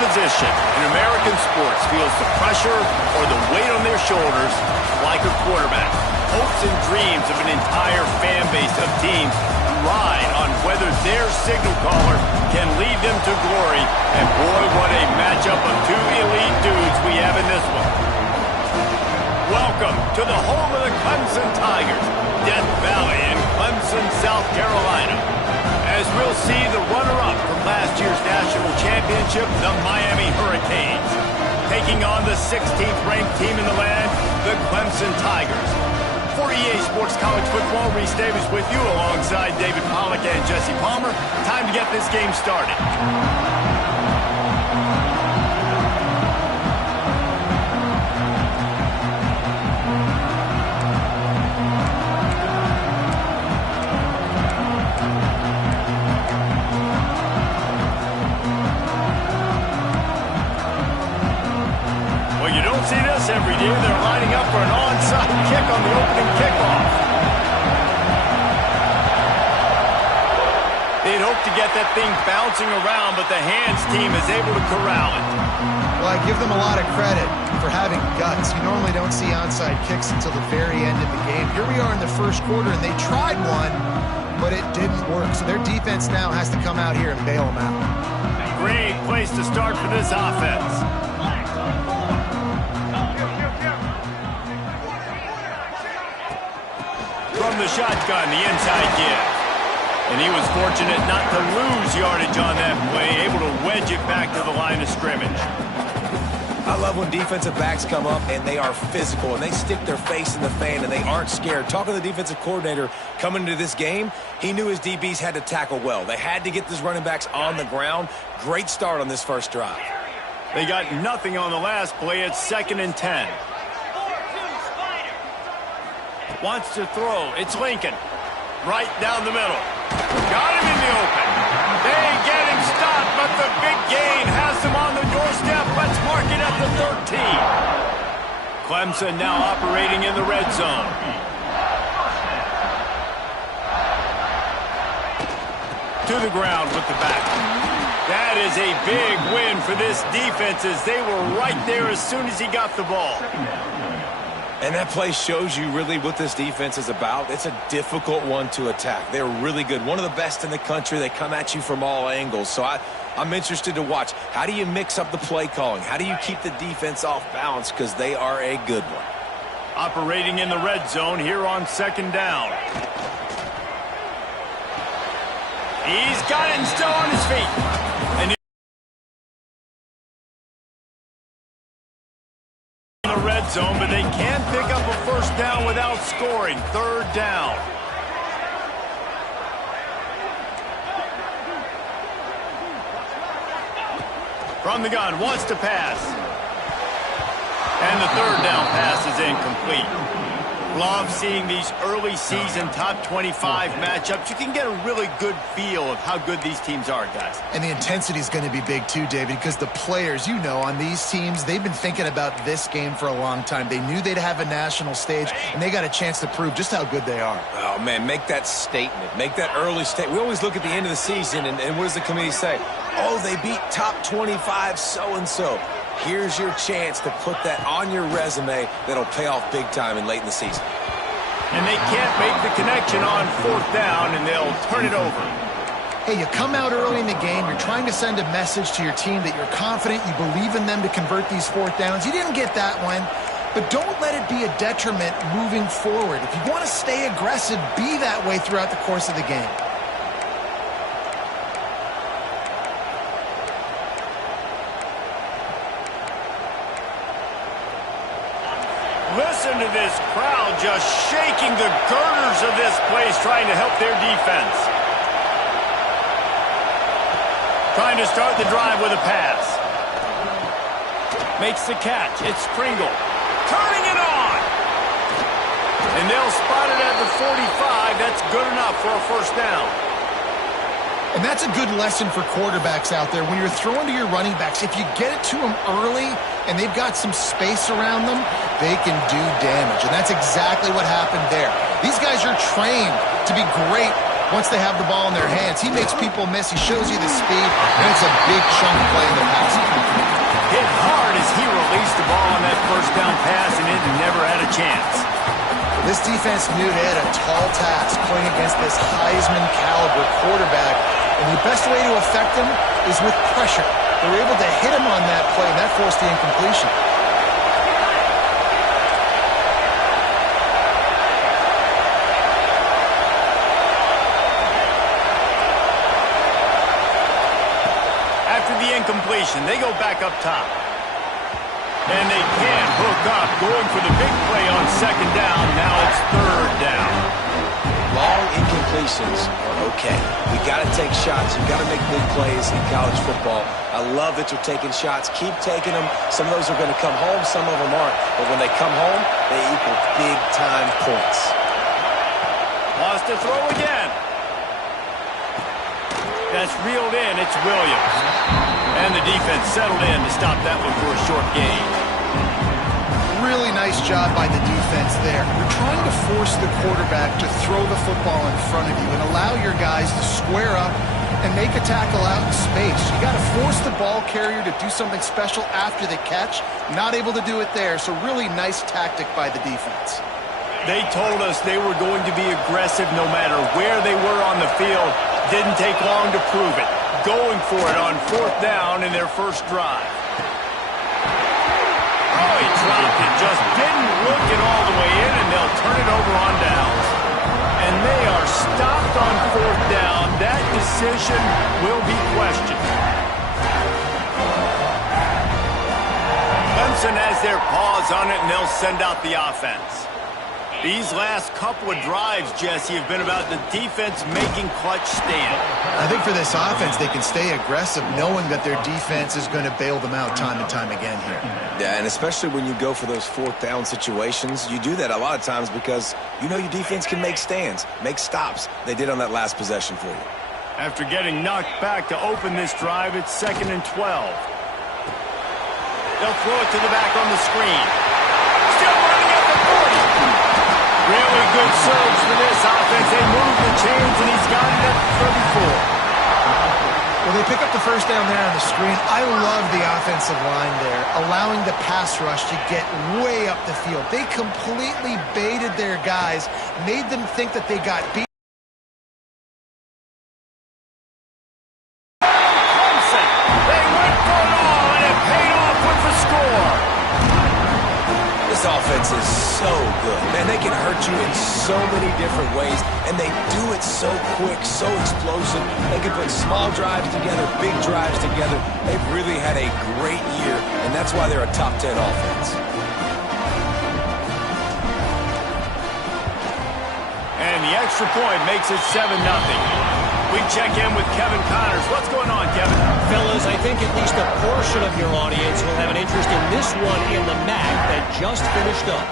position in American sports feels the pressure or the weight on their shoulders like a quarterback. Hopes and dreams of an entire fan base of teams ride on whether their signal caller can lead them to glory. And boy, what a matchup of two elite dudes we have in this one. Welcome to the home of the Clemson Tigers, Death Valley in Clemson, South Carolina. As we'll see the runner-up from last year's national championship, the Miami Hurricanes, taking on the 16th ranked team in the land, the Clemson Tigers. For EA Sports College Football, Reese Davis with you alongside David Pollack and Jesse Palmer. Time to get this game started. See this every day. They're lining up for an onside kick on the opening kickoff. They'd hope to get that thing bouncing around, but the hands team is able to corral it. Well, I give them a lot of credit for having guts. You normally don't see onside kicks until the very end of the game. Here we are in the first quarter, and they tried one, but it didn't work. So their defense now has to come out here and bail them out. Great place to start for this offense. From the shotgun, the inside give. And he was fortunate not to lose yardage on that play, able to wedge it back to the line of scrimmage. I love when defensive backs come up and they are physical and they stick their face in the fan and they aren't scared. Talking to the defensive coordinator coming into this game, he knew his DBs had to tackle well. They had to get these running backs on the ground. Great start on this first drive. They got nothing on the last play. It's 2nd and 10. Wants to throw. It's Lincoln. Right down the middle. Got him in the open. They get him stopped, but the big gain has him on the doorstep. Let's mark it at the 13. Clemson now operating in the red zone. To the ground with the back. That is a big win for this defense as they were right there as soon as he got the ball. And that play shows you really what this defense is about. It's a difficult one to attack. They're really good. One of the best in the country. They come at you from all angles. So I'm interested to watch. How do you mix up the play calling? How do you keep the defense off balance? Because they are a good one. Operating in the red zone here on 2nd down. He's got it and still on his feet. And the red zone, but they can pick up a first down without scoring. 3rd down. From the gun, wants to pass. And the 3rd down pass is incomplete. Love seeing these early season top 25 matchups. You can get a really good feel of how good these teams are, guys. And the intensity is going to be big too, David, because the players, you know, on these teams, they've been thinking about this game for a long time. They knew they'd have a national stage, and they got a chance to prove just how good they are. Oh, man, make that statement. Make that early statement. We always look at the end of the season, and what does the committee say? Oh, they beat top 25 so-and-so. Here's your chance to put that on your resume that'll pay off big time and late in the season. And they can't make the connection on 4th down, and they'll turn it over. Hey, you come out early in the game, you're trying to send a message to your team that you're confident, you believe in them to convert these 4th downs. You didn't get that one, but don't let it be a detriment moving forward. If you want to stay aggressive, be that way throughout the course of the game. Listen to this crowd just shaking the girders of this place, trying to help their defense. Trying to start the drive with a pass. Makes the catch. It's Pringle. Turning it on. And they'll spot it at the 45. That's good enough for a first down. And that's a good lesson for quarterbacks out there. When you're throwing to your running backs, if you get it to them early and they've got some space around them, they can do damage. And that's exactly what happened there. These guys are trained to be great once they have the ball in their hands. He makes people miss. He shows you the speed, and it's a big chunk play in the pass. released the ball on that first down pass, and it never had a chance. This defense knew they had a tall task playing against this Heisman-caliber quarterback, and the best way to affect him is with pressure. They were able to hit him on that play, and that forced the incompletion. After the incompletion, they go back up top. And they can't hook up, going for the big play on second down. Now it's third down. Long incompletions are okay. You got to take shots. You got to make big plays in college football. I love that you're taking shots. Keep taking them. Some of those are going to come home. Some of them aren't. But when they come home, they equal big-time points. Lost to throw again. That's reeled in. It's Williams. And the defense settled in to stop that one for a short gain. Really nice job by the defense there. You're trying to force the quarterback to throw the football in front of you and allow your guys to square up and make a tackle out in space. You got to force the ball carrier to do something special after the catch. Not able to do it there, so really nice tactic by the defense. They told us they were going to be aggressive no matter where they were on the field. Didn't take long to prove it. Going for it on fourth down in their first drive. Oh, he dropped it. Just didn't look it all the way in, and they'll turn it over on downs. And they are stopped on fourth down. That decision will be questioned. Clemson has their paws on it, and they'll send out the offense. These last couple of drives, Jesse, have been about the defense making clutch stand. I think for this offense, they can stay aggressive knowing that their defense is going to bail them out time and time again here. Yeah, and especially when you go for those fourth down situations, you do that a lot of times because you know your defense can make stands, make stops. They did on that last possession for you. After getting knocked back to open this drive, it's 2nd and 12. They'll throw it to the back on the screen. Still running at the 40. Really good surge for this offense. They move the chains, and he's got it at the 34. Well, they pick up the first down there on the screen. I love the offensive line there, allowing the pass rush to get way up the field. They completely baited their guys, made them think that they got beat. Clemson, they went for it all, and it paid off with the score. This offense is so good. Man, they can hurt you in so many different ways, and they do it so quick, so explosive. They can put small drives together, big drives together. They've really had a great year, and that's why they're a top 10 offense. And the extra point makes it 7-0. We check in with Kevin Connors. What's going on, Kevin? Fellas, I think at least a portion of your audience will have an interest in this one in the MAC that just finished up.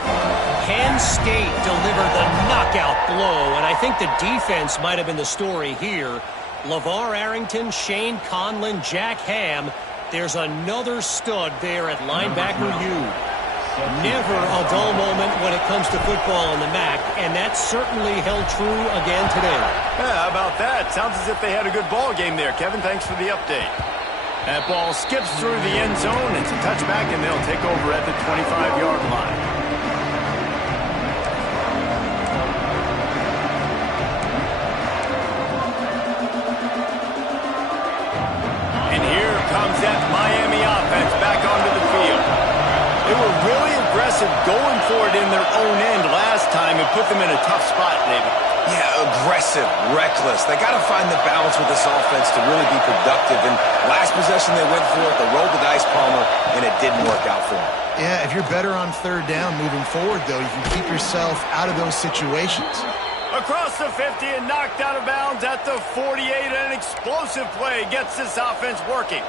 Penn State delivered the knockout blow, and I think the defense might have been the story here. LeVar Arrington, Shane Conlon, Jack Ham. There's another stud there at linebacker U. Never a dull moment when it comes to football in the MAC, and that certainly held true again today. Yeah, how about that? Sounds as if they had a good ball game there. Kevin, thanks for the update. That ball skips through the end zone. It's a touchback, and they'll take over at the 25-yard line. And here comes that Miami offense back onto the field. They were really aggressive going for it in their own end last time and put them in a tough spot, David. Yeah, aggressive, reckless. They got to find the balance with this offense to really be productive. And last possession they went for it, they rolled the dice, Palmer, and it didn't work out for them. Yeah, if you're better on third down moving forward, though, you can keep yourself out of those situations. Across the 50 and knocked out of bounds at the 48. An explosive play gets this offense working.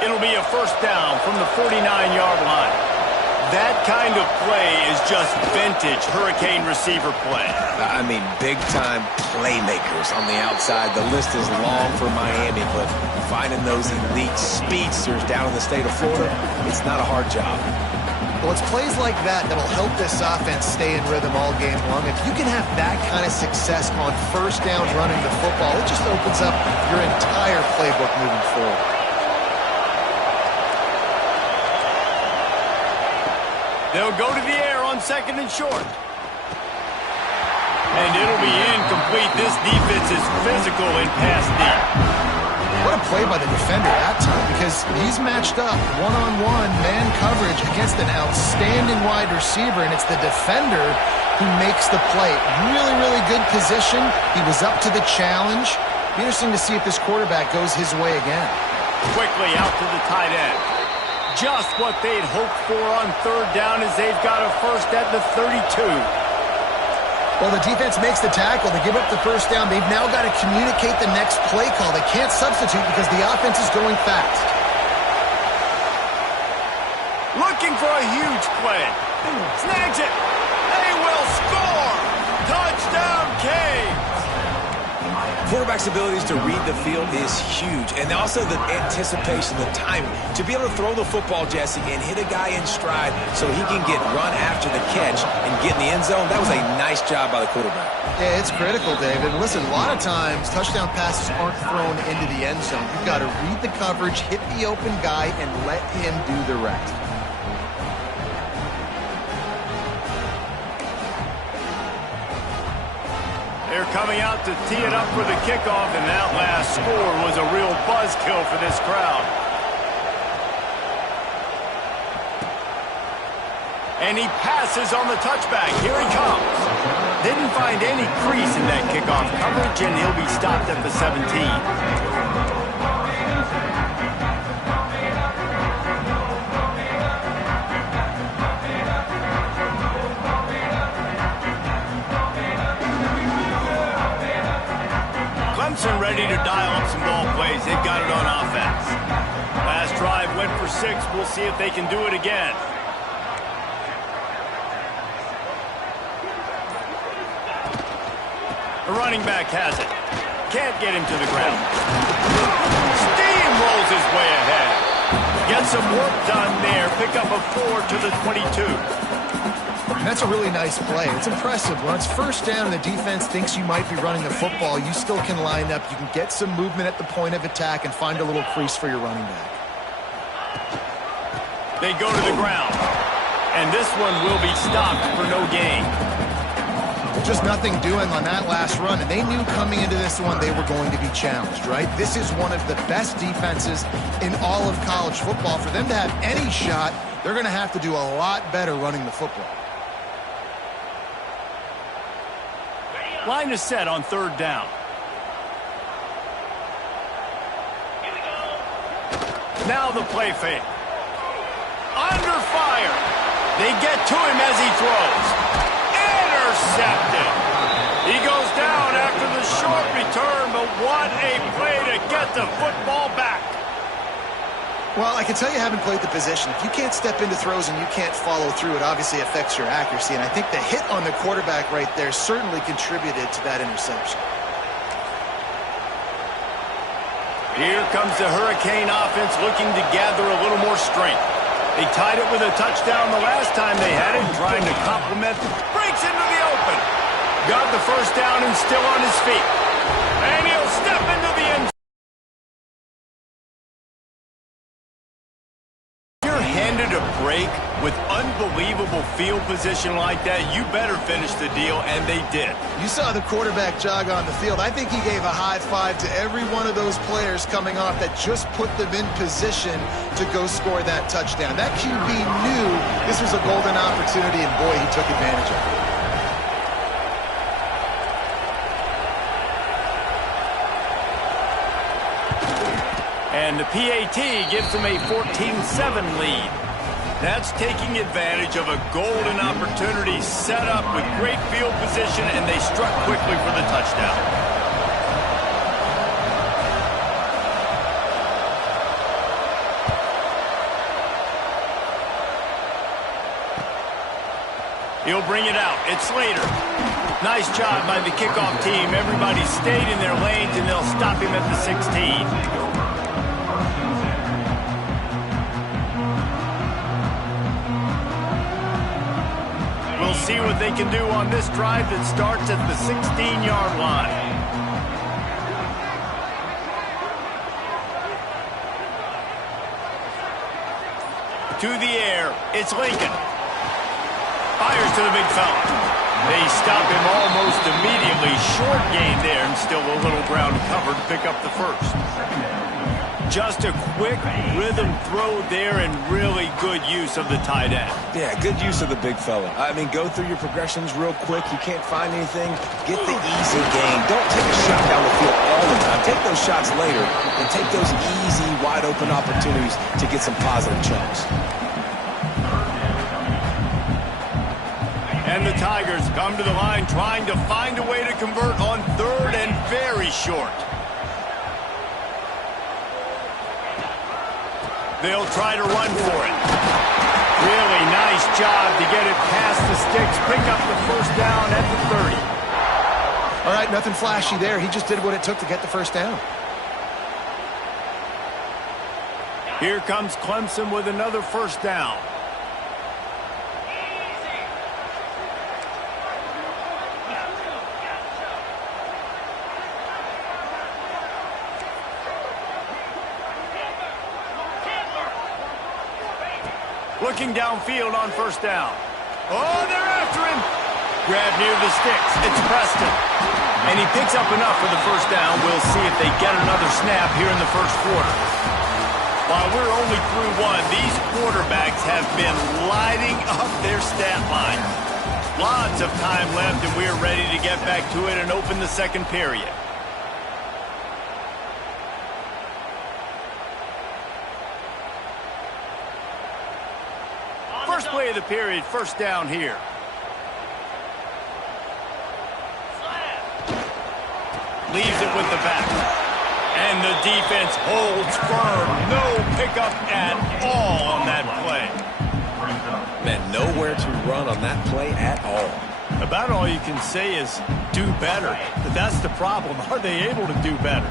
It'll be a first down from the 49-yard line. That kind of play is just vintage Hurricane receiver play. I mean, big-time playmakers on the outside. The list is long for Miami, but finding those elite speedsters down in the state of Florida, it's not a hard job. Well, it's plays like that that'll help this offense stay in rhythm all game long. If you can have that kind of success on first down running the football, it just opens up your entire playbook moving forward. They'll go to the air on 2nd and short. And it'll be incomplete. This defense is physical in pass deep. What a play by the defender that time, because he's matched up one-on-one man coverage against an outstanding wide receiver, and it's the defender who makes the play. Really, really good position. He was up to the challenge. Be interesting to see if this quarterback goes his way again. Quickly out to the tight end. Just what they'd hoped for on 3rd down as they've got a first at the 32. Well, the defense makes the tackle. They give up the first down. They've now got to communicate the next play call. They can't substitute because the offense is going fast. Looking for a huge play. Snags it. They will score. Touchdown, Canes. Quarterback's abilities to read the field is huge, and also the anticipation, the timing. To be able to throw the football, Jesse, and hit a guy in stride so he can get run after the catch and get in the end zone, that was a nice job by the quarterback. Yeah, it's critical, David. Listen, a lot of times touchdown passes aren't thrown into the end zone. You've got to read the coverage, hit the open guy, and let him do the rest. They're coming out to tee it up for the kickoff, and that last score was a real buzzkill for this crowd. And he passes on the touchback. Here he comes. Didn't find any crease in that kickoff coverage, and he'll be stopped at the 17. Clemson ready to dial up some ball plays. They've got it on offense. Last drive went for 6. We'll see if they can do it again. The running back has it. Can't get him to the ground. Steamrolls his way ahead. Get some work done there. Pick up a 4 to the 22. And that's a really nice play. It's impressive. When it's first down and the defense thinks you might be running the football, you still can line up. You can get some movement at the point of attack and find a little crease for your running back. They go to the ground. And this one will be stopped for no gain. Just nothing doing on that last run, and they knew coming into this one they were going to be challenged, right? This is one of the best defenses in all of college football. For them to have any shot, they're going to have to do a lot better running the football. Line is set on 3rd down. Now the play fake. Under fire. They get to him as he throws. Intercepted. He goes down after the short return, but what a play to get the football back. Well, I can tell you haven't played the position. If you can't step into throws and you can't follow through, it obviously affects your accuracy. And I think the hit on the quarterback right there certainly contributed to that interception. Here comes the Hurricane offense looking to gather a little more strength. They tied it with a touchdown the last time they had it, trying to complement. Breaks into the open. Got the first down and still on his feet. And he'll step into the end zone. Handed a break with unbelievable field position like that, you better finish the deal, and they did. You saw the quarterback jog on the field. I think he gave a high five to every one of those players coming off that just put them in position to go score that touchdown. That QB knew this was a golden opportunity, and boy, he took advantage of it. And the PAT gives them a 14-7 lead. That's taking advantage of a golden opportunity set up with great field position, and they struck quickly for the touchdown. He'll bring it out. It's Slater. Nice job by the kickoff team. Everybody stayed in their lanes, and they'll stop him at the 16. We'll see what they can do on this drive that starts at the 16-yard line. To the air, it's Lincoln. Fires to the big fella. They stop him almost immediately. Short gain there, and still a little ground cover to pick up the first. Just a quick rhythm throw there and really good use of the tight end. Yeah, good use of the big fella. I mean, go through your progressions real quick. You can't find anything, get the easy gain. Don't take a shot down the field all the time. Take those shots later and take those easy, wide-open opportunities to get some positive chunks. And the Tigers come to the line trying to find a way to convert on third and very short. They'll try to run for it. Really nice job to get it past the sticks, pick up the first down at the 30. All right, nothing flashy there. He just did what it took to get the first down. Here comes Clemson with another first down. Looking downfield on first down. Oh, they're after him. Grab near the sticks. It's Preston. And he picks up enough for the first down. We'll see if they get another snap here in the first quarter. While we're only through one, these quarterbacks have been lighting up their stat line. Lots of time left, and we're ready to get back to it and open the second period. First play of the period, first down here. Leaves it with the back. And the defense holds firm. No pickup at all on that play. Man, nowhere to run on that play at all. About all you can say is do better. But that's the problem. Are they able to do better?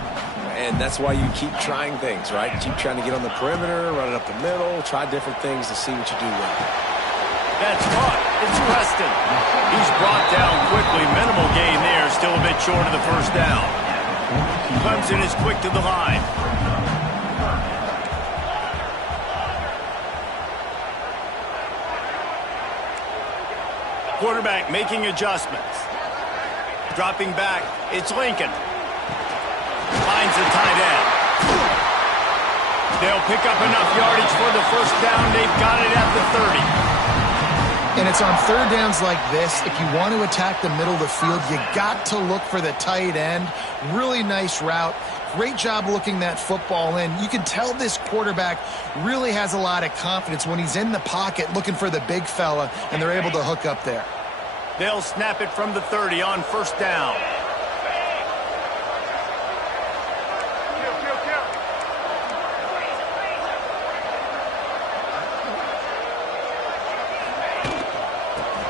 And that's why you keep trying things, right? Keep trying to get on the perimeter, run it up the middle, try different things to see what you do well. That's caught. It's Preston. He's brought down quickly. Minimal gain there. Still a bit short of the first down. Clemson is quick to the line. Quarterback making adjustments. Dropping back. It's Lincoln. Finds the tight end. They'll pick up enough yardage for the first down. They've got it at the 30. And it's on third downs like this. If you want to attack the middle of the field, you got to look for the tight end. Really nice route. Great job looking that football in. You can tell this quarterback really has a lot of confidence when he's in the pocket looking for the big fella, and they're able to hook up there. They'll snap it from the 30 on first down.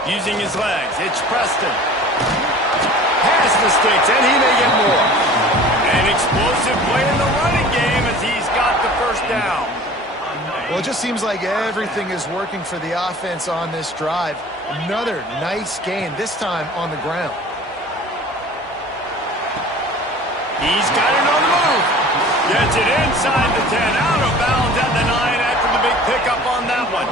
Using his legs, it's Preston. Past the sticks, and he may get more. An explosive play in the running game as he's got the first down. Well, it just seems like everything is working for the offense on this drive. Another nice gain, this time on the ground. He's got it on the move. Gets it inside the 10, out of bounds at the 9 after the big pickup on that one.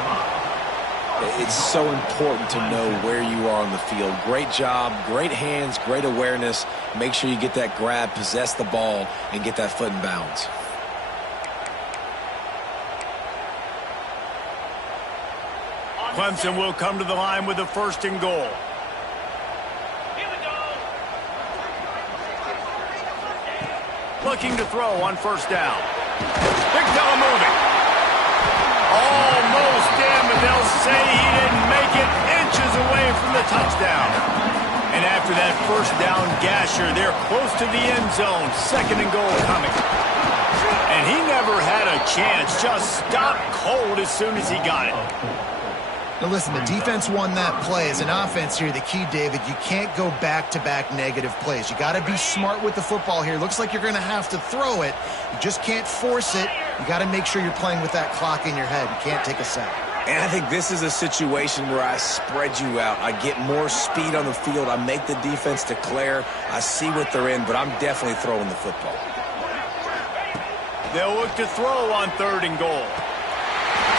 It's so important to know where you are on the field. Great job, great hands, great awareness. Make sure you get that grab, possess the ball, and get that foot in bounds. Clemson will come to the line with a first and goal. Looking to throw on first down. Big fella moving. Almost in, but they'll say he didn't make it, inches away from the touchdown. And after that first down gasher, they're close to the end zone. Second and goal coming. And he never had a chance, just stopped cold as soon as he got it. Now listen, the defense won that play. As an offense here, the key, David, you can't go back-to-back negative plays. You got to be smart with the football here. Looks like you're going to have to throw it. You just can't force it. You got to make sure you're playing with that clock in your head. You can't take a sack. And I think this is a situation where I spread you out. I get more speed on the field. I make the defense declare. I see what they're in, but I'm definitely throwing the football. They'll look to throw on third and goal.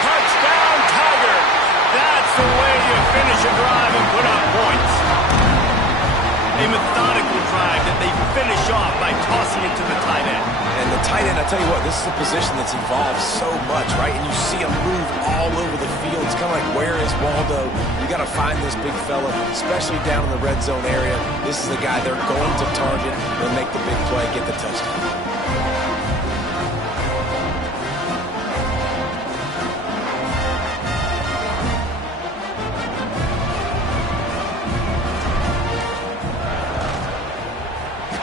Touchdown, Tigers! That's the way you finish a drive and put up points. A methodical drive that they finish off by tossing it to the tight end. And the tight end, I'll tell you what, this is a position that's evolved so much, right? And you see him move all over the field. It's kind of like, where is Waldo? You got to find this big fella, especially down in the red zone area. This is the guy they're going to target and make the big play, get the touchdown.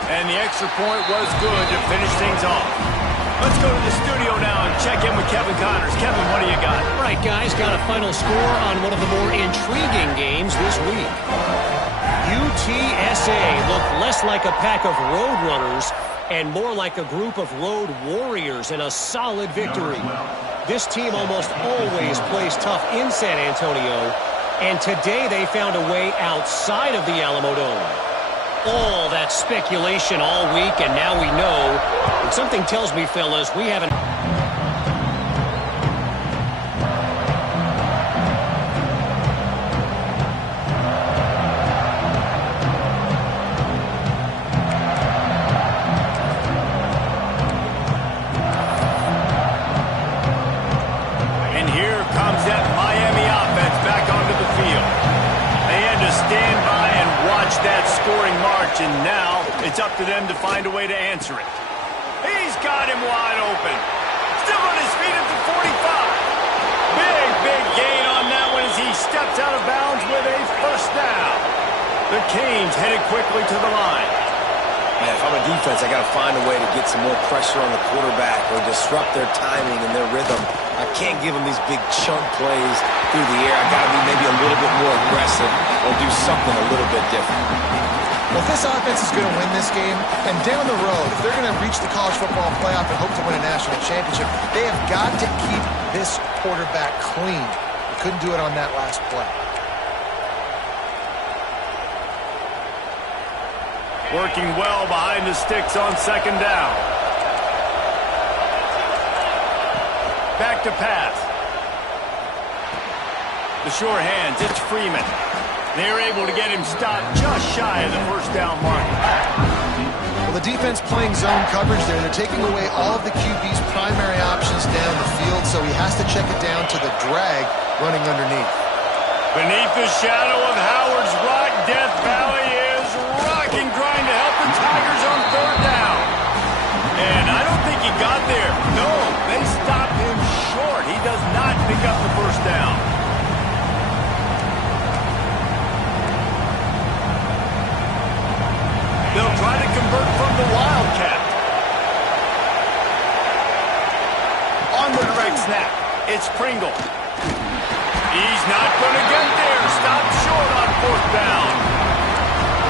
And the extra point was good to finish things off. Let's go to the studio now and check in with Kevin Connors. Kevin, what do you got? All right, guys, got a final score on one of the more intriguing games this week. UTSA looked less like a pack of road runners and more like a group of road warriors in a solid victory. This team almost always plays tough in San Antonio, and today they found a way outside of the Alamo Dome. All that speculation all week, and now we know. And something tells me, fellas, we haven't... And here comes that Miami offense back onto the field. They had to stand by and watch that scoring march, and now it's up to them to find a way to answer it. He's got him wide open. Still on his feet at the 45. Big gain on that one as he steps out of bounds with a first down. The Canes headed quickly to the line. Man, if I'm a defense, I got to find a way to get some more pressure on the quarterback or disrupt their timing and their rhythm. I can't give them these big chunk plays through the air. I got to be maybe a little bit more aggressive or do something a little bit different. Well, if this offense is going to win this game, and down the road, if they're going to reach the college football playoff and hope to win a national championship, they have got to keep this quarterback clean. They couldn't do it on that last play. Working well behind the sticks on second down. Back to pass. The sure hands, it's Freeman. They're able to get him stopped just shy of the first down mark. Well, the defense playing zone coverage there. They're taking away all of the QB's primary options down the field, so he has to check it down to the drag running underneath. Beneath the shadow of Howard's Rock, Death Valley is rocking, trying to help the Tigers on third down. And I don't think he got there. No, they stopped him short. He does not pick up the first down. They'll try to convert from the Wildcat. On the direct snap, it's Pringle. He's not going to get there. Stopped short on fourth down.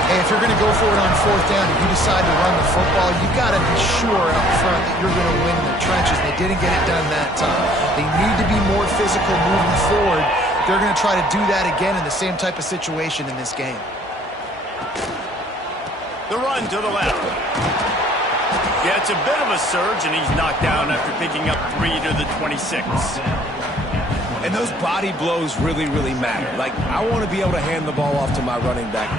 Hey, if you're going to go for it on fourth down and you decide to run the football, you got to be sure up front that you're going to win in the trenches. They didn't get it done that time. They need to be more physical moving forward. They're going to try to do that again in the same type of situation in this game. The run to the left. Yeah, it's a bit of a surge, and he's knocked down after picking up 3 to the 26. And those body blows really matter. Like, I want to be able to hand the ball off to my running back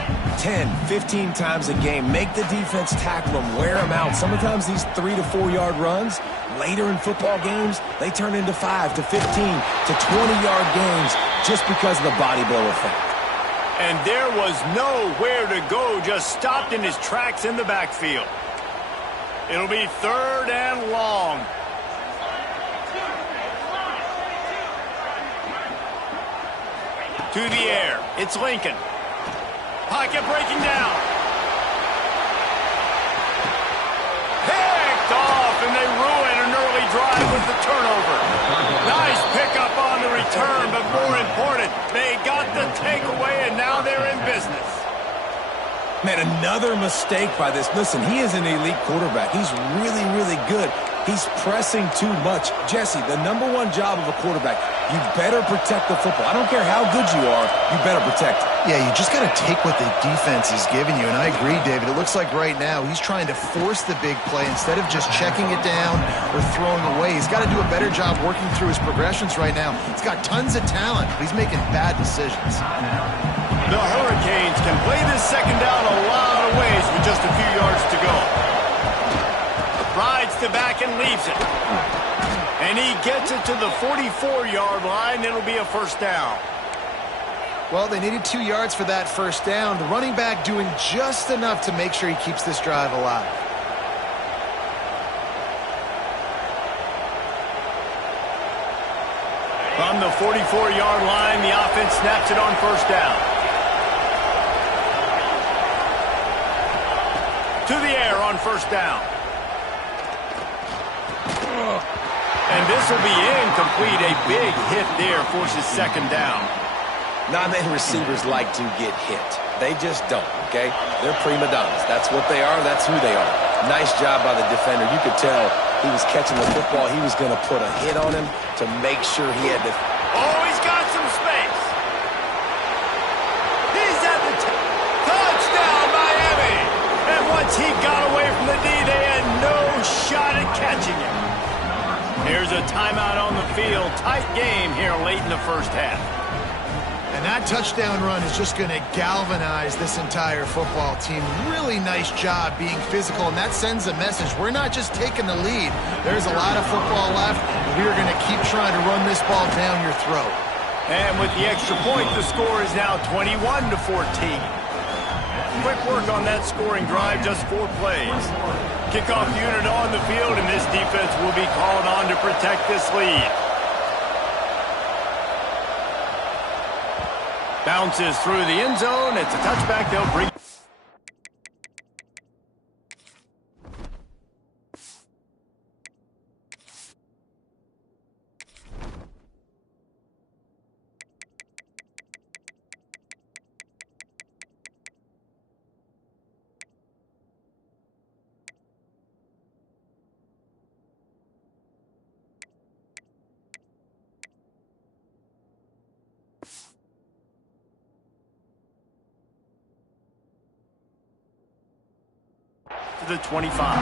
10, 15 times a game. Make the defense tackle them, wear them out. Sometimes these 3 to 4 yard runs, later in football games, they turn into 5 to 15 to 20-yard games just because of the body blow effect. And there was nowhere to go, just stopped in his tracks in the backfield. It'll be third and long. To the air, it's Lincoln. Pocket breaking down. Picked off, and they ruin an early drive with the turnover. Nice pickup on the return, but more important, they got the takeaway, and now they're in business. Man, another mistake by this. Listen, he is an elite quarterback. He's really good. He's pressing too much. Jesse, the #1 job of a quarterback, you better protect the football. I don't care how good you are, you better protect it. Yeah, you just got to take what the defense is giving you, and I agree, David. It looks like right now he's trying to force the big play instead of just checking it down or throwing away. He's got to do a better job working through his progressions right now. He's got tons of talent, but he's making bad decisions. The Hurricanes can play this second down a lot of ways with just a few yards to go. Rides to back and leaves it. And he gets it to the 44-yard line. It'll be a first down. Well, they needed 2 yards for that first down. The running back doing just enough to make sure he keeps this drive alive. From the 44-yard line, the offense snaps it on first down. To the air on first down. And this will be incomplete. A big hit there forces second down. Not many receivers like to get hit. They just don't, okay? They're prima donnas. That's what they are. That's who they are. Nice job by the defender. You could tell he was catching the football. He was going to put a hit on him to make sure he had to... Oh, he's got some space. He's at the touchdown, Miami. And once he got away from the D, they had no shot at catching him. Here's a timeout on the field. Tight game here late in the first half. And that touchdown run is just going to galvanize this entire football team. Really nice job being physical, and that sends a message. We're not just taking the lead. There's a lot of football left, and we are going to keep trying to run this ball down your throat. And with the extra point, the score is now 21-14. Quick work on that scoring drive, just 4 plays. Kickoff unit on the field, and this defense will be called on to protect this lead. Bounces through the end zone. It's a touchback. They'll bring... to the 25.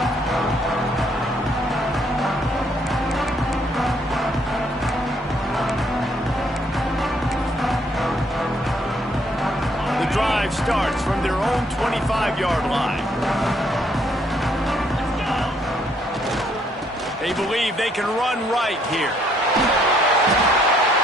The drive starts from their own 25-yard line. They believe they can run right here.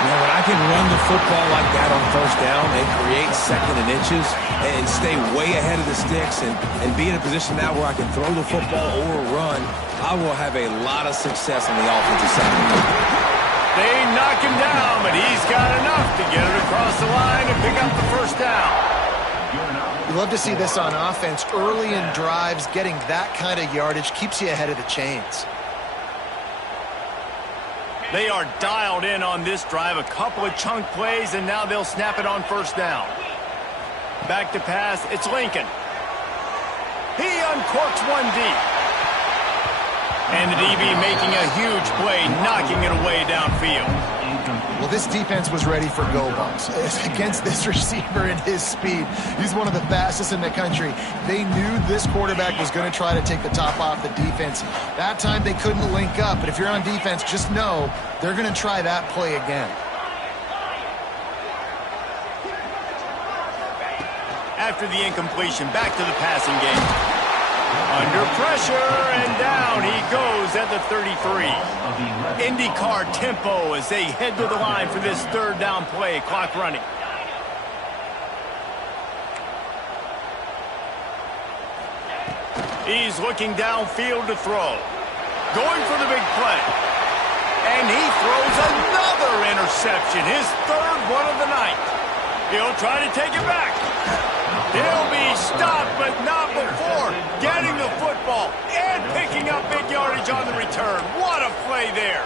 Now, when I can run the football like that on first down and create second and inches and stay way ahead of the sticks and be in a position now where I can throw the football or run, I will have a lot of success on the offensive side of the ball. They knock him down, but he's got enough to get it across the line and pick up the first down. You love to see this on offense. Early in drives, getting that kind of yardage keeps you ahead of the chains. They are dialed in on this drive, a couple of chunk plays, and now they'll snap it on first down. Back to pass, it's Lincoln. He uncorks one deep. And the DB making a huge play, knocking it away downfield. Well, this defense was ready for go bumps. Against this receiver and his speed, he's one of the fastest in the country. They knew this quarterback was going to try to take the top off the defense. That time they couldn't link up, but if you're on defense, just know they're going to try that play again. After the incompletion, back to the passing game. Under pressure, and down he goes at the 33. IndyCar tempo as they head to the line for this third down play. Clock running. He's looking downfield to throw. Going for the big play. And he throws another interception, his third one of the night. He'll try to take it back. He'll be stopped, but not before getting the football and picking up big yardage on the return. What a play there.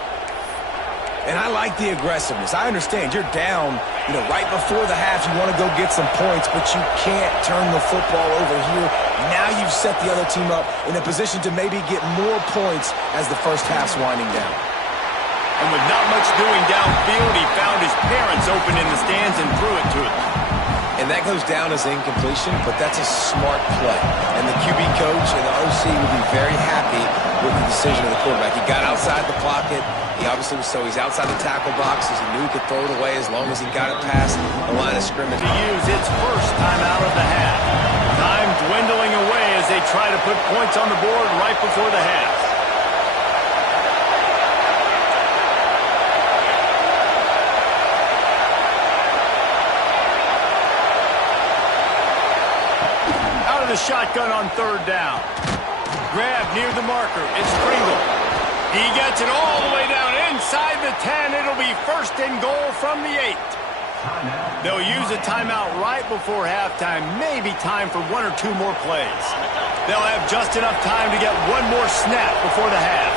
And I like the aggressiveness. I understand you're down, right before the half. You want to go get some points, but you can't turn the football over here. Now you've set the other team up in a position to maybe get more points as the first half's winding down. And with not much doing downfield, he found his parents open in the stands and threw it to them. And that goes down as incompletion, but that's a smart play. And the QB coach and the OC will be very happy with the decision of the quarterback. He got outside the pocket. He obviously was he's outside the tackle boxes. He knew he could throw it away as long as he got it past the line of scrimmage. To use its first time out of the half. Time dwindling away as they try to put points on the board right before the half. Out of the shotgun on third down. Grab near the marker. It's Pringle. He gets it all the way down inside the 10. It'll be first and goal from the 8. They'll use a timeout right before halftime. Maybe time for one or two more plays. They'll have just enough time to get one more snap before the half.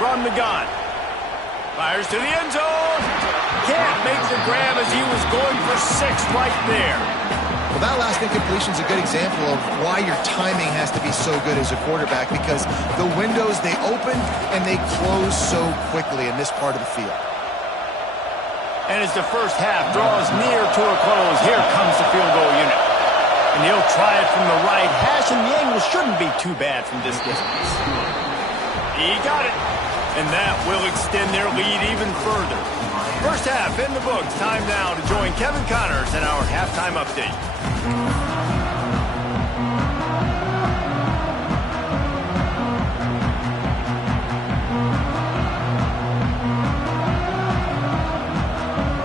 From the gun. Fires to the end zone. Can't make the grab as he was going for 6 right there. Well, that last incompletion is a good example of why your timing has to be so good as a quarterback, because the windows, they open and they close so quickly in this part of the field. And as the first half draws near to a close, here comes the field goal unit. And he'll try it from the right hash, and the angle shouldn't be too bad from this distance. He got it. And that will extend their lead even further. First half in the books. Time now to join Kevin Connors in our halftime update.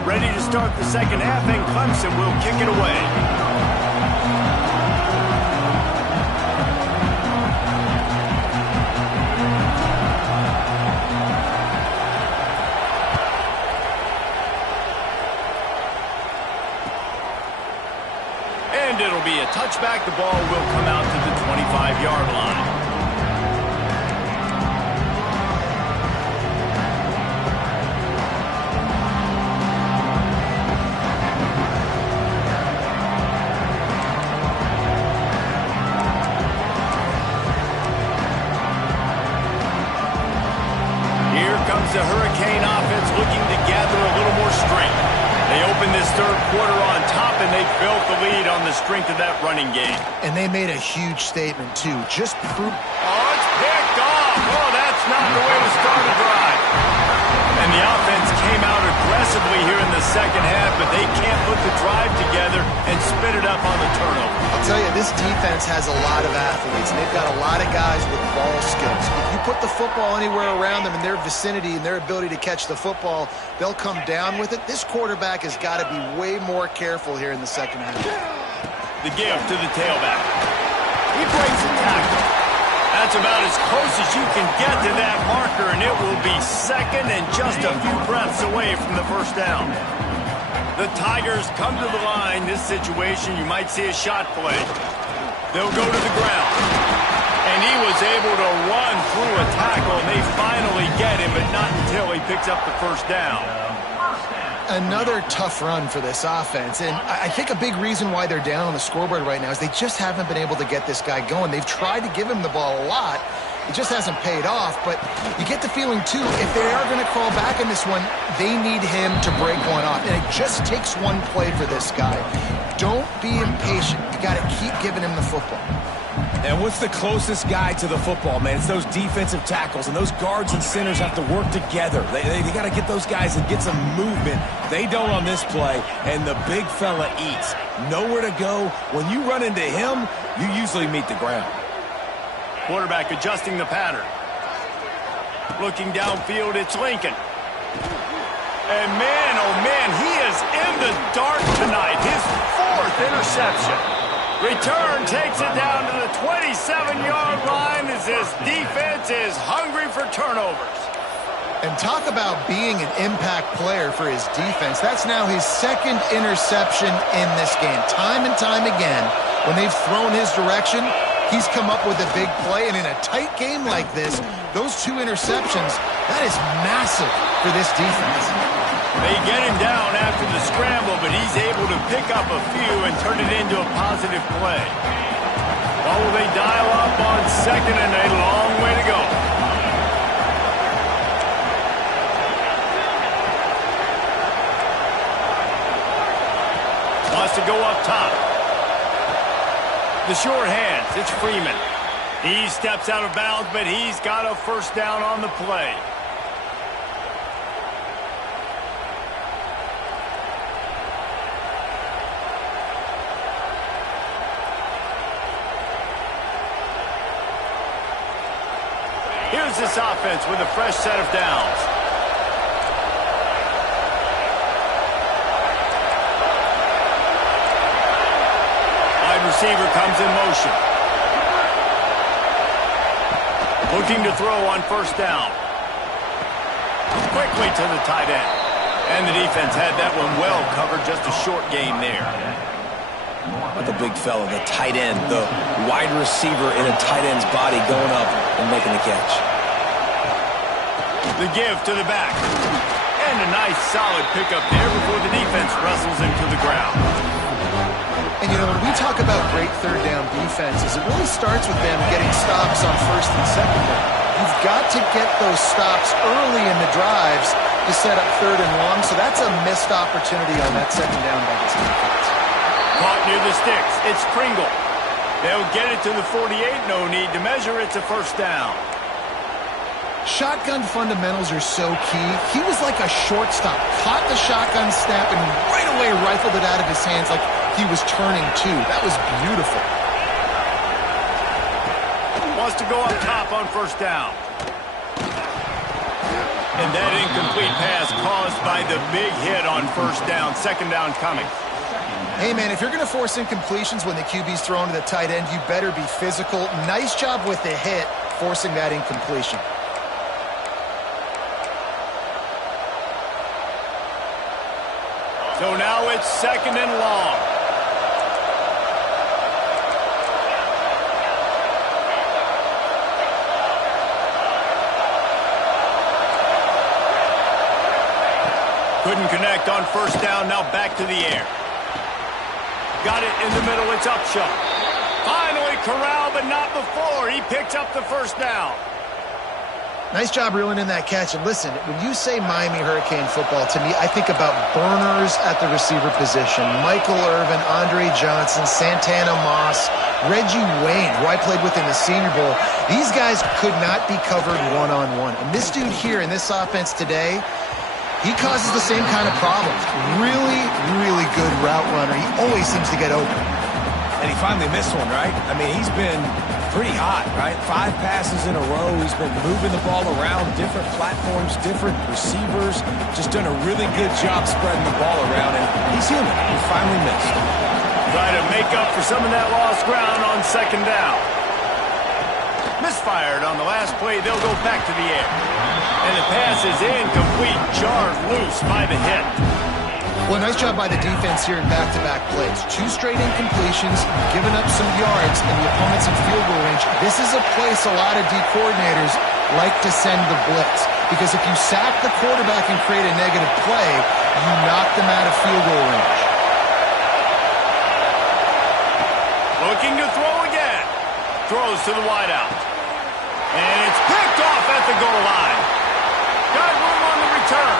Ready to start the second half, and Clemson will kick it away. It'll be a touchback. The ball will come out to the 25-yard line. Here comes the Hurricane offense looking to gather a little more strength. They opened this third quarter on top, and they built the lead on the strength of that running game. And they made a huge statement, too. Just prove... Oh, it's picked off. Oh, that's not the way to start a drive. And the offense came out aggressively here in the second half, but they can't put the drive together and spit it up on the turnover. I'll tell you, this defense has a lot of athletes, and they've got a lot of guys with ball skills. If you put the football anywhere around them in their vicinity and their ability to catch the football, they'll come down with it. This quarterback has got to be way more careful here in the second half. The give to the tailback. He breaks the tackle. That's about as close as you can get to that marker, and it will be second and just a few breaths away from the first down. The Tigers come to the line. This situation, you might see a shot play. They'll go to the ground. And he was able to run through a tackle, and they finally get him, but not until he picks up the first down. Another tough run for this offense, and I think a big reason why they're down on the scoreboard right now is they just haven't been able to get this guy going. They've tried to give him the ball a lot. It just hasn't paid off, but you get the feeling, too, if they are going to crawl back in this one, they need him to break one off, and it just takes one play for this guy. Don't be impatient. You got to keep giving him the football. And what's the closest guy to the football, man? It's those defensive tackles, and those guards and centers have to work together. They got to get those guys and get some movement. They don't on this play, and the big fella eats. Nowhere to go. When you run into him, you usually meet the ground. Quarterback adjusting the pattern. Looking downfield, it's Lincoln. And man, oh man, he is in the dark tonight. His 4th interception. Return takes it down to the 27-yard line as this defense is hungry for turnovers. And talk about being an impact player for his defense. That's now his 2nd interception in this game. Time and time again, when they've thrown his direction, He's come up with a big play, and in a tight game like this, those 2 interceptions, that is massive for this defense. They get him down after the scramble, but he's able to pick up a few and turn it into a positive play. Oh, they dial up on second and a long way to go. Wants to go up top. The short hands, it's Freeman. He steps out of bounds, but he's got a first down on the play. Here's this offense with a fresh set of downs. Wide receiver comes in motion. Looking to throw on first down. Quickly to the tight end. And the defense had that one well covered, just a short gain there. But the big fella, the tight end, the wide receiver in a tight end's body going up and making the catch. The give to the back. And a nice solid pickup there before the defense wrestles him to the ground. And, you know, when we talk about great third down defenses, it really starts with them getting stops on first and second down. You've got to get those stops early in the drives to set up third and long, so that's a missed opportunity on that second down by this defense. Caught near the sticks. It's Pringle. They'll get it to the 48. No need to measure. It's a first down. Shotgun fundamentals are so key. He was like a shortstop. Caught the shotgun snap and right away rifled it out of his hands like he was turning too. That was beautiful. Wants to go up top on first down. And that incomplete pass caused by the big hit on first down. Second down coming. Hey, man, if you're going to force incompletions when the QB's thrown to the tight end, you better be physical. Nice job with the hit, forcing that incompletion. So now it's second and long. Couldn't connect on first down, now back to the air. Got it in the middle, it's Upshaw. Finally corralled, but not before. He picks up the first down. Nice job reeling in that catch. And listen, when you say Miami Hurricane football, to me, I think about burners at the receiver position. Michael Irvin, Andre Johnson, Santana Moss, Reggie Wayne, who I played with in the Senior Bowl. These guys could not be covered one-on-one. And this dude here in this offense today, he causes the same kind of problems. Really, really good route runner. He always seems to get open. And he finally missed one, right? I mean, he's been pretty hot, right? 5 passes in a row. He's been moving the ball around, different platforms, different receivers. Just done a really good job spreading the ball around, and he's human. He finally missed. Try to make up for some of that lost ground on second down. Misfired on the last play. They'll go back to the air. And the pass is incomplete, jarred loose by the hit. Well, nice job by the defense here in back-to-back plays. 2 straight incompletions, giving up some yards, and the opponent's in field goal range. This is a place a lot of D coordinators like to send the blitz. Because if you sack the quarterback and create a negative play, you knock them out of field goal range. Looking to throw again. Throws to the wideout. And it's picked off at the goal line. Got room on the return.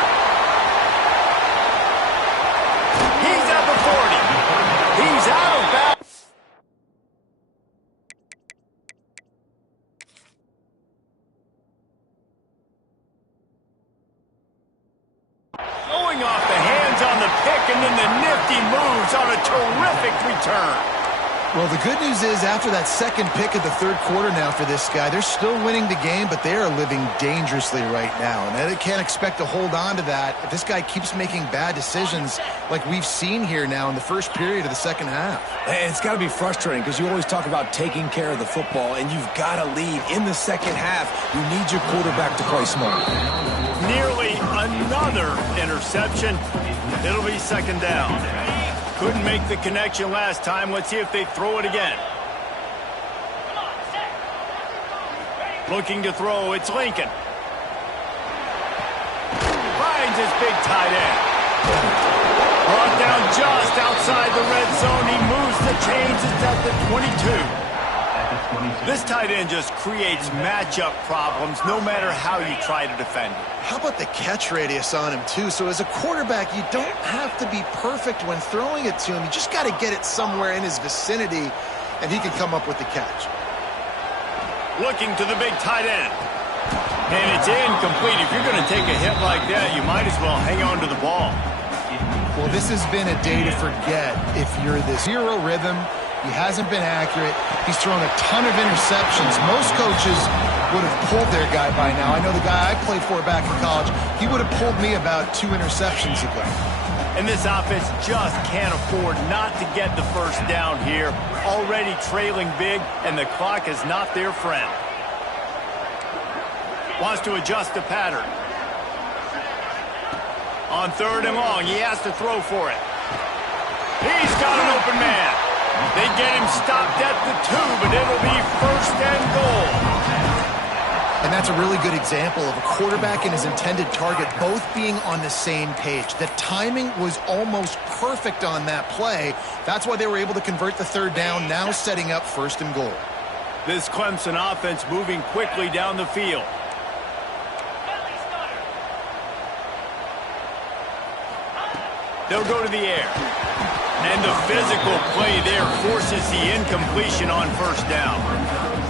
He's at the 40. He's out of bounds. Going off the hands on the pick, and then the nifty moves on a terrific return. Well, the good news is after that second pick of the third quarter now for this guy, they're still winning the game, but they are living dangerously right now. And they can't expect to hold on to that if this guy keeps making bad decisions like we've seen here now in the first period of the second half. And it's got to be frustrating because you always talk about taking care of the football, and you've got to lead in the second half. You need your quarterback to play smart. Nearly another interception. It'll be second down. Couldn't make the connection last time. Let's see if they throw it again. Looking to throw, it's Lincoln. Finds his big tight end. Brought down just outside the red zone. He moves the chains. It's at the 22. This tight end just creates matchup problems no matter how you try to defend it. How about the catch radius on him, too? So as a quarterback, you don't have to be perfect when throwing it to him. You just got to get it somewhere in his vicinity, and he can come up with the catch. Looking to the big tight end. And it's incomplete. If you're going to take a hit like that, you might as well hang on to the ball. Well, this has been a day to forget if you're the zero rhythm. He hasn't been accurate. He's thrown a ton of interceptions. Most coaches would have pulled their guy by now. I know the guy I played for back in college, he would have pulled me about 2 interceptions ago. And this offense just can't afford not to get the first down here. Already trailing big, and the clock is not their friend. Wants to adjust the pattern. On 3rd and long, he has to throw for it. He's got an open man. They get him stopped at the 2, but it'll be 1st and goal. And that's a really good example of a quarterback and his intended target both being on the same page. The timing was almost perfect on that play. That's why they were able to convert the 3rd down, now setting up 1st and goal. This Clemson offense moving quickly down the field. They'll go to the air. And the physical play there forces the incompletion on 1st down.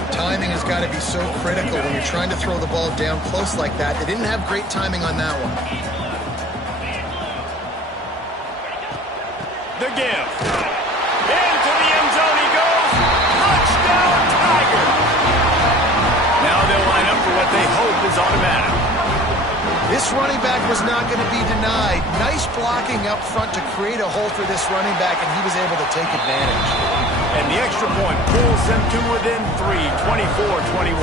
Timing has got to be so critical when you're trying to throw the ball down close like that. They didn't have great timing on that one. The give. Into the end zone he goes. Touchdown, Tiger. Now they'll line up for what they hope is automatic. This running back was not going to be denied. Nice blocking up front to create a hole for this running back, and he was able to take advantage. And the extra point pulls them to within 3, 24-21.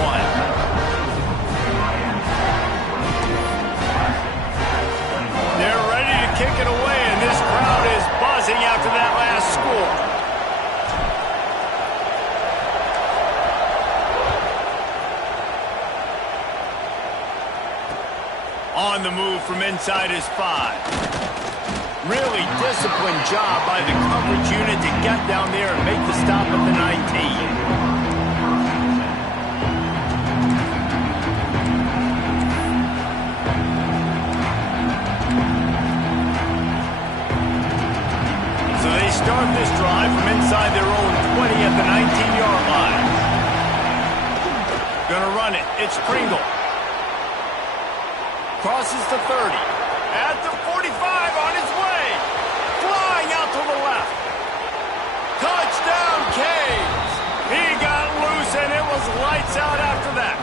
They're ready to kick it away, and this crowd is buzzing after that last score. On the move from inside his 5. Really disciplined job by the coverage unit to get down there and make the stop at the 19. So they start this drive from inside their own 20 at the 19-yard line. Gonna run it. It's Pringle. Crosses the 30. At the 45 on his way. Flying out to the left. Touchdown, Canes. He got loose, and it was lights out after that.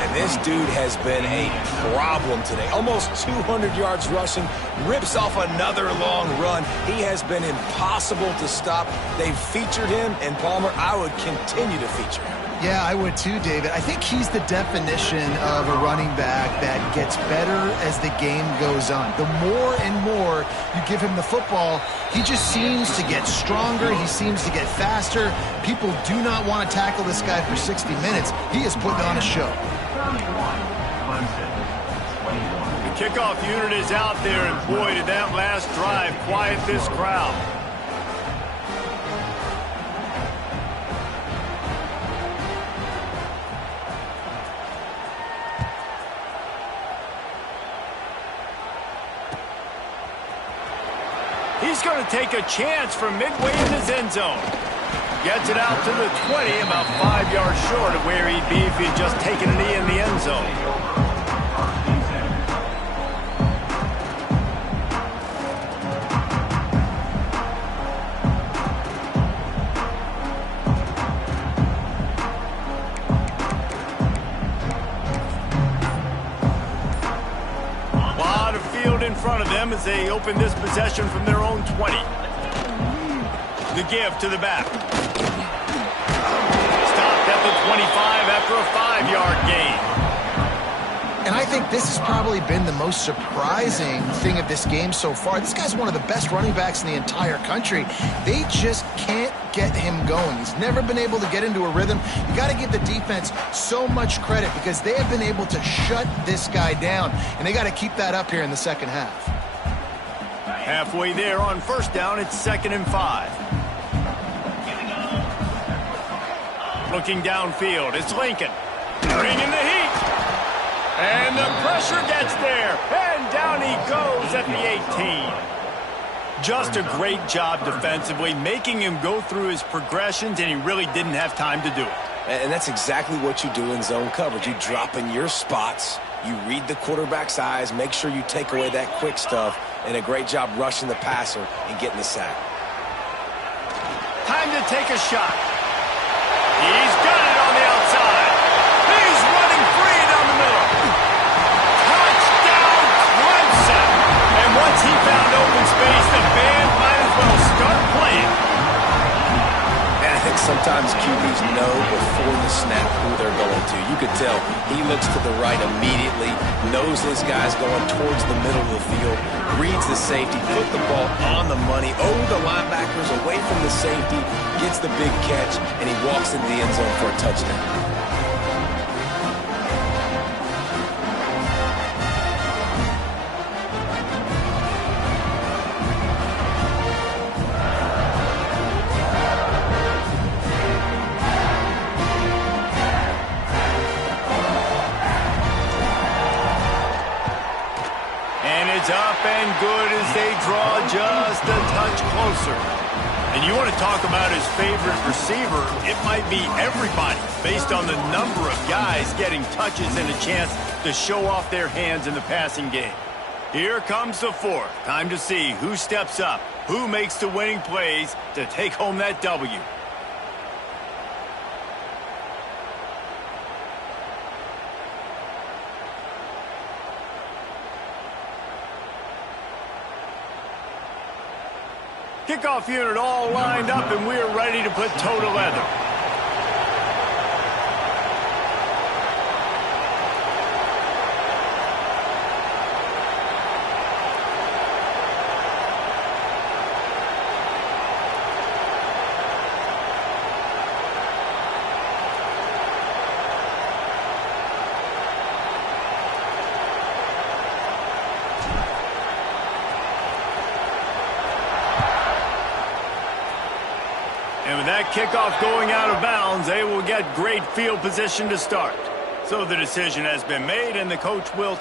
And this dude has been a problem today. Almost 200 yards rushing. Rips off another long run. He has been impossible to stop. They've featured him, and Palmer, I would continue to feature him. Yeah, I would too, David. I think he's the definition of a running back that gets better as the game goes on. The more and more you give him the football, he just seems to get stronger. He seems to get faster. People do not want to tackle this guy for 60 minutes. He is putting on a show. The kickoff unit is out there, and boy, did that last drive quiet this crowd. He's going to take a chance from midway in his end zone. Gets it out to the 20, about 5 yards short of where he'd be if he'd just taken a knee in the end zone. In front of them as they open this possession from their own 20. The give to the back. Stopped at the 25 after a 5-yard gain. And I think this has probably been the most surprising thing of this game so far. This guy's one of the best running backs in the entire country. They just can't get him going. He's never been able to get into a rhythm. You got to give the defense so much credit because they have been able to shut this guy down, and they got to keep that up here in the second half. Halfway there on first down, it's 2nd and 5. Looking downfield, it's Lincoln. Bringing the heat. And the pressure gets there. And down he goes at the 18. Just a great job defensively, making him go through his progressions, and he really didn't have time to do it. And that's exactly what you do in zone coverage. You drop in your spots, you read the quarterback's eyes, make sure you take away that quick stuff, and a great job rushing the passer and getting the sack. Time to take a shot. He's got it on the outside. He's running free down the middle. Touchdown, Clemson. And once he found open space, the band might as well start playing. And I think sometimes QBs know before the snap who they're going to. You could tell he looks to the right immediately, knows this guy's going towards the middle of the field, reads the safety, put the ball on the money, the linebackers away from the safety, gets the big catch, and he walks into the end zone for a touchdown. Up and good as they draw just a touch closer. And you want to talk about his favorite receiver, it might be everybody based on the number of guys getting touches and a chance to show off their hands in the passing game. Here comes the 4th. Time to see who steps up, who makes the winning plays to take home that W. Kickoff unit all lined up, and we're ready to put toe to leather. And with that kickoff going out of bounds, they will get great field position to start. So the decision has been made, and the coach will...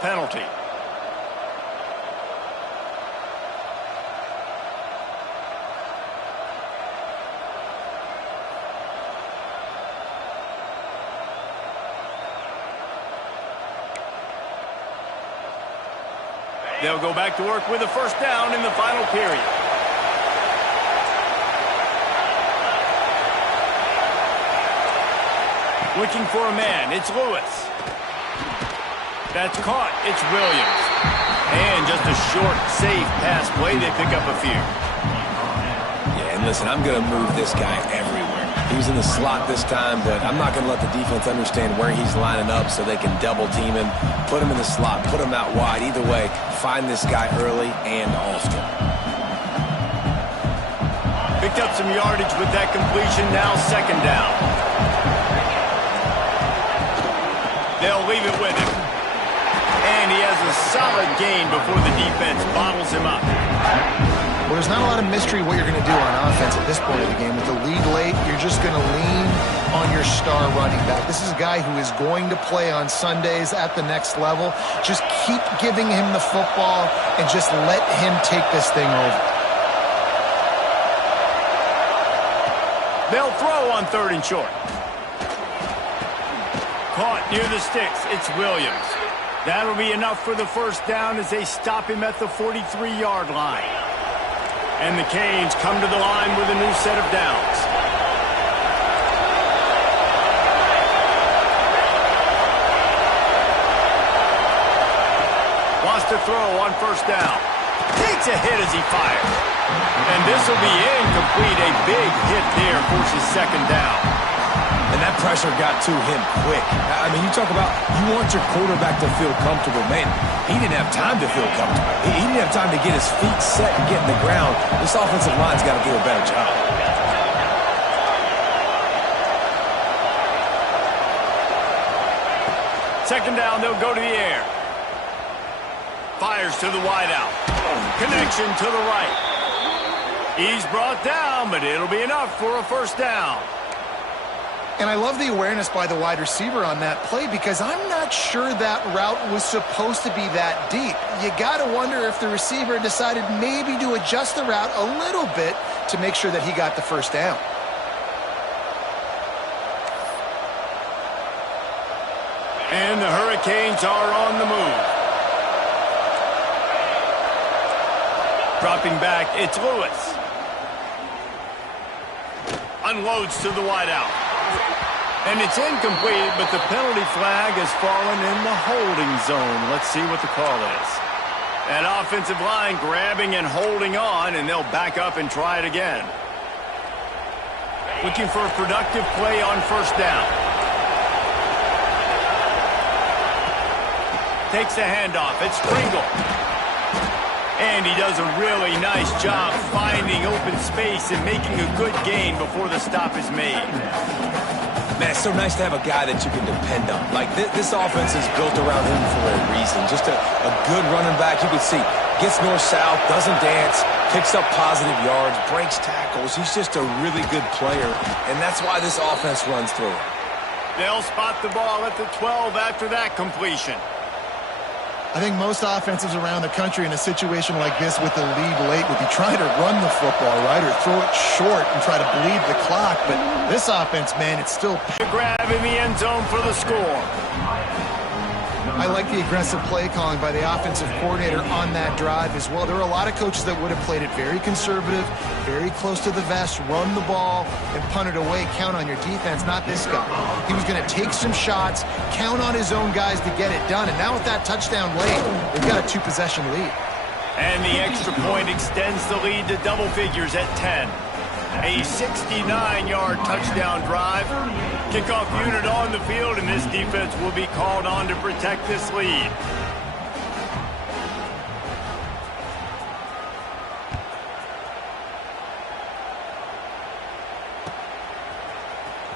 penalty. They'll go back to work with a first down in the final period. Looking for a man, it's Lewis. That's caught. It's Williams. And just a short, safe pass play. They pick up a few. Yeah, and listen, I'm going to move this guy everywhere. He was in the slot this time, but I'm not going to let the defense understand where he's lining up so they can double team him, put him in the slot, put him out wide. Either way, find this guy early and often. Picked up some yardage with that completion. Now 2nd down. They'll leave it with him. And he has a solid gain before the defense bottles him up. Well, there's not a lot of mystery what you're going to do on offense at this point of the game. With the lead late, you're just going to lean on your star running back. This is a guy who is going to play on Sundays at the next level. Just keep giving him the football and just let him take this thing over. They'll throw on 3rd and short. Caught near the sticks. It's Williams. That'll be enough for the first down as they stop him at the 43-yard line. And the Canes come to the line with a new set of downs. Wants to throw on 1st down. Takes a hit as he fires. And this will be incomplete. A big hit there forces 2nd down. And that pressure got to him quick. I mean, you talk about you want your quarterback to feel comfortable. Man, he didn't have time to feel comfortable. He didn't have time to get his feet set and get in the ground. This offensive line's got to do a better job. Second down, they'll go to the air. Fires to the wideout. Connection to the right. He's brought down, but it'll be enough for a 1st down. And I love the awareness by the wide receiver on that play because I'm not sure that route was supposed to be that deep. You got to wonder if the receiver decided maybe to adjust the route a little bit to make sure that he got the 1st down. And the Hurricanes are on the move. Dropping back, it's Lewis. Unloads to the wideout. And it's incomplete, but the penalty flag has fallen in the holding zone. Let's see what the call is. That offensive line grabbing and holding on, and they'll back up and try it again. Looking for a productive play on 1st down. Takes the handoff. It's Pringle. And he does a really nice job finding open space and making a good gain before the stop is made. Man, it's so nice to have a guy that you can depend on. Like, this offense is built around him for a reason. Just a good running back. You can see, gets north-south, doesn't dance, picks up positive yards, breaks tackles. He's just a really good player, and that's why this offense runs through him. They'll spot the ball at the 12 after that completion. I think most offenses around the country in a situation like this with the lead late would be trying to run the football, right, or throw it short and try to bleed the clock. But this offense, man, it's still... Grab in the end zone for the score. I like the aggressive play calling by the offensive coordinator on that drive as well. There are a lot of coaches that would have played it very conservative, very close to the vest, run the ball, and punt it away. Count on your defense, not this guy. He was going to take some shots, count on his own guys to get it done. And now with that touchdown late, they've got a 2-possession lead. And the extra point extends the lead to double figures at 10. A 69-yard touchdown drive. Kickoff unit on the field, and this defense will be called on to protect this lead.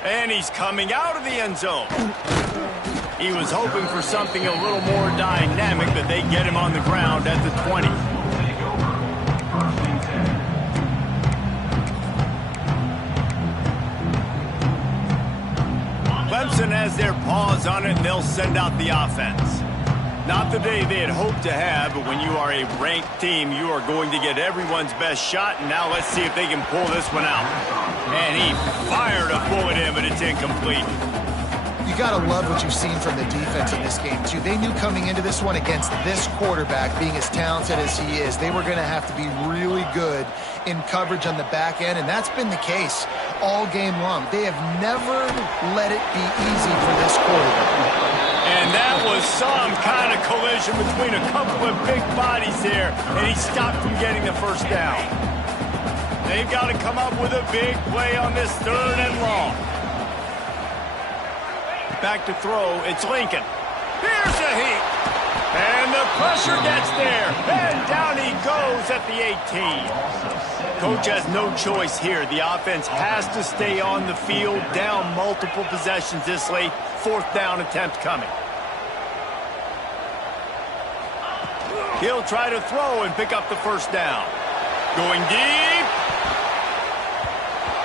And he's coming out of the end zone. He was hoping for something a little more dynamic, but they get him on the ground at the 20. Clemson has their paws on it, and they'll send out the offense. Not the day they had hoped to have, but when you are a ranked team, you are going to get everyone's best shot, and now let's see if they can pull this one out. And he fired a bullet in, but it's incomplete. You got to love what you've seen from the defense in this game, too. They knew coming into this one against this quarterback, being as talented as he is, they were going to have to be really good in coverage on the back end, and that's been the case all game long. They have never let it be easy for this quarterback. And that was some kind of collision between a couple of big bodies there, and he stopped from getting the 1st down. They've got to come up with a big play on this 3rd and long. Back to throw, it's Lincoln. Here's a heat. And the pressure gets there. And down he goes at the 18. Coach has no choice here. The offense has to stay on the field, down multiple possessions this late. 4th down attempt coming. He'll try to throw and pick up the 1st down. Going deep.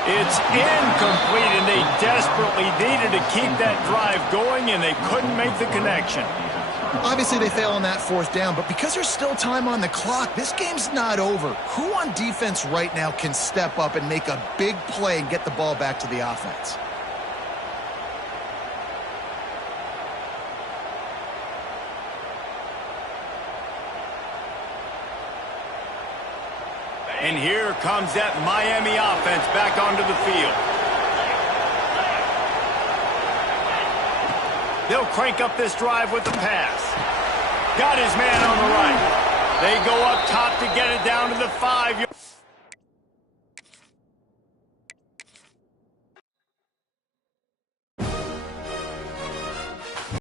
It's incomplete, and they desperately needed to keep that drive going, and they couldn't make the connection. Obviously, they fail on that fourth down, but because there's still time on the clock, this game's not over. Who on defense right now can step up and make a big play and get the ball back to the offense? And here comes that Miami offense back onto the field. They'll crank up this drive with the pass. Got his man on the right. They go up top to get it down to the 5-yard.